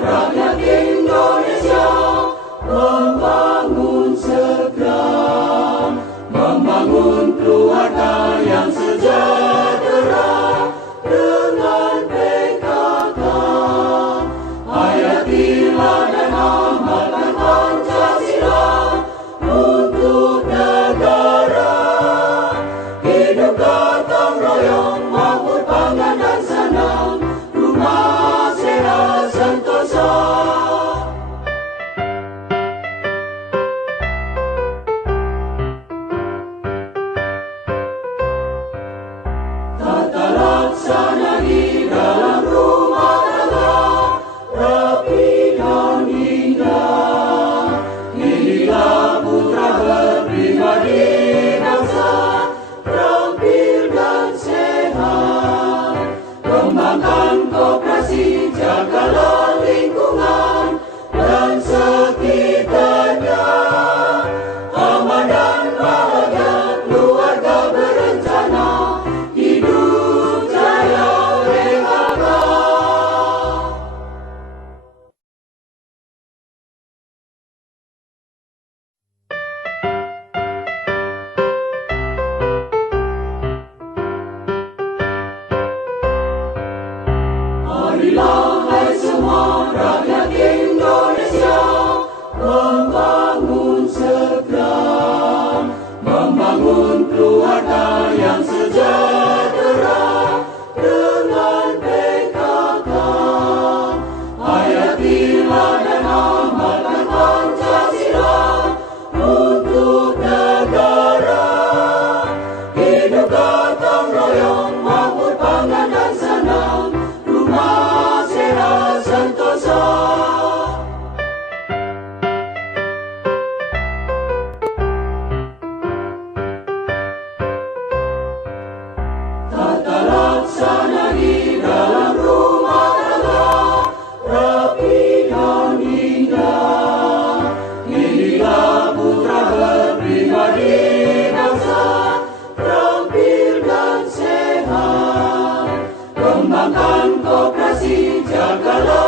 rakyat Indonesia membangun segera, membangun keluarga yang sejahtera dengan PKK. Hayatilah dan amalkan Pancasila untuk negara. Hidup gotong royong, makmur, pangan dan senang, rumah sehat sentosa. Tata laksana di dalam rumah tangga rapi dan indah. Inilah putra berpribadi bangsa, terampil dan sehat. Kembangkan koperasi, jagalah lingkungan dan sekitarnya. Aman dan bahagia keluarga berencana, hidup jaya PKK. Marilah hai semua rakyat Indonesia membangun segera, membangun keluarga yang sejahtera dengan PKK. Hayatilah dan amalkan Pancasila untuk negara. Hidup gotong royong, makmur, pangan dan senang, rumah sehat sentosa. Tata laksana di dalam rumah tangga rapi dan indah. Inilah putra berpribadi bangsa, terampil dan sehat. Kembangkan koperasi, jagalah